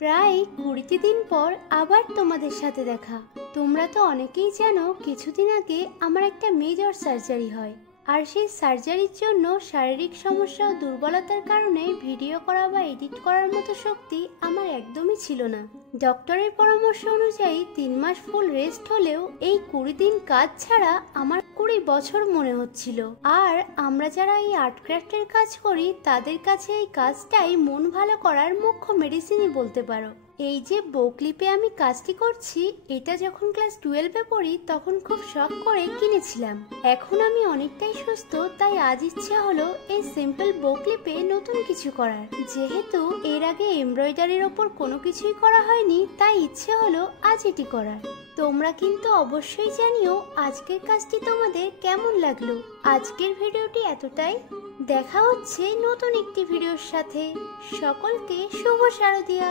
প্রায় 20টি দিন পর আবার তোমাদের সাথে দেখা। তোমরা তো অনেকেই জানো কিছুদিন আগে আমার একটা মেজর সার্জারি হয়, আর সেই সার্জারির জন্য শারীরিক সমস্যা ও দুর্বলতার কারণে ভিডিও করা বা এডিট করার মতো শক্তি আমার একদমই ছিল না। ডক্টরের পরামর্শ অনুযায়ী 3 মাস ফুল রেস্ট হলেও এই 20 দিন কাজ ছাড়া আমার 20 বছর মনে হচ্ছিল। আর আমরা যারা এই আর্ট ক্রাফটের কাজ করি তাদের কাছে এই কাজটাই মন ভালো করার মুখ্য মেডিসিনই বলতে পারো। এই যে বকলিপে আমি কাজটি করছি, এটা যখন ক্লাস 12-এ পড়ি তখন খুব শখ করে কিনেছিলাম। এখন আমি অনেকটাই সুস্থ, তাই আজ ইচ্ছে হলো এই সিম্পল বকলিপে নতুন কিছু করার। যেহেতু এর আগে এমব্রয়ডারির ওপর কোনো কিছুই করা হয়নি, তাই ইচ্ছে হলো আজ এটি করার। তোমরা কিন্তু অবশ্যই জানিও আজকের কাজটি তোমাদের কেমন লাগলো। আজকের ভিডিওটি এতটাই। দেখা হচ্ছে নতুন একটি ভিডিওর সাথে। সকলকে শুভ শারদিয়া।